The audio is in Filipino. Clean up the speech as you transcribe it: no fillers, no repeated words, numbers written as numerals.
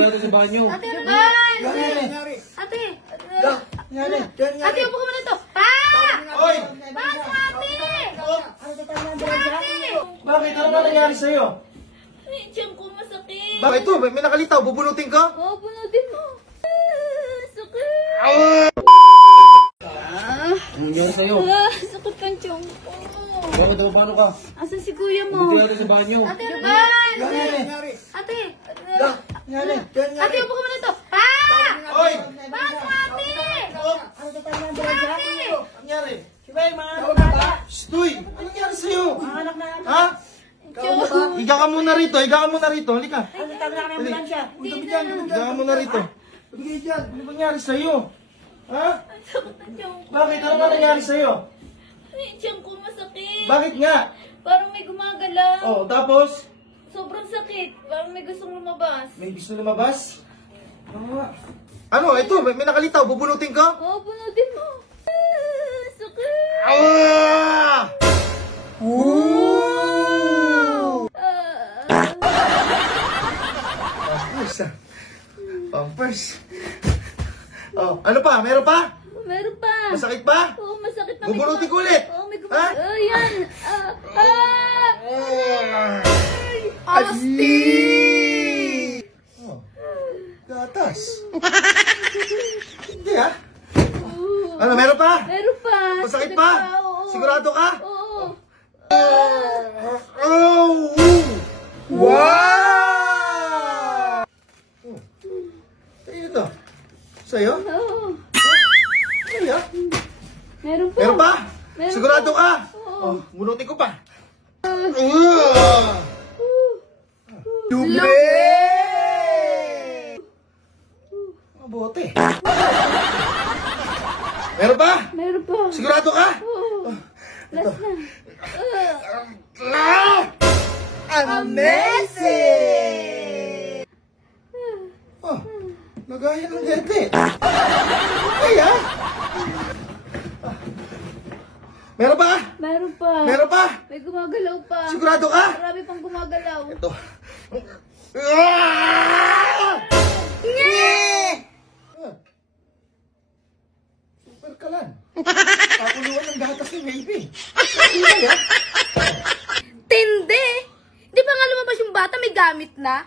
nangyari sa banyo? Ate, ano ba? Ate! Ate, upo ka muna to! Pa! Oy! Basta, ate! Bakit? Ano ba nangyari sa'yo? Ay, tiyan ko masakit. Bakit ito? May nakalitaw. Bubunutin ka? Oo, bunutin mo. Sakit. Ano nangyari sa'yo? Sakit ang tiyan ko. Bakit daw paano ka? Asan si kuya Ano mo? nangyari sa banyo? Ate, ano ba? Ate! Ate, upo ka muna to! Pa! Oy! Basta, ate! Ate! Ano nangyari? Stoy! Ano nangyari sa'yo? Ha? Higa ka muna rito. Higa ka muna rito. Halika. Higa ka muna rito. Ano nangyari sa'yo? Ha? Sakit ang tiyan ko. Bakit? Ano ba nangyari sa'yo? Ay, tiyan ko masakit. Bakit nga? Parang may gumagalaw. Oh, tapos? Sobrang sakit. Parang may gustong lumabas. May gusto lumabas? Ano? Ito, may nakalitaw. Bubunutin ka? Oo, bunutin mo. Sakit. Ah! Pampers. Oh, ano pa? Meron pa? Meron pa. Masakit pa? Oo, masakit na. Bubunutin ko ulit. Oo, may Ha? Ayan. Asti! Oh, gatas. Hindi ah. Ano, meron pa? Meron pa. Masakit pa? Oo. Sigurado ka? Oo. Oh! Wow! Sa'yo ito? Sa'yo? Oo. Ay, ah. Meron pa. Meron pa? Meron Sigurado ka? Oo. Oh, bunutin ko pa. Lubre! Mabuti. Meron pa? Meron pa. Sigurado ka? Oo. Last na. Amazing! Oh, nagaya ng dete. Ay, ah. Meron pa? Meron pa. Meron pa? May gumagalaw pa. Sigurado ka? Marami pang gumagalaw. Ito. Super kalan. Pakuluan ng gatas ni baby. Hindi ah. Tindi! Di ba nga lumabas yung bata may gamit na?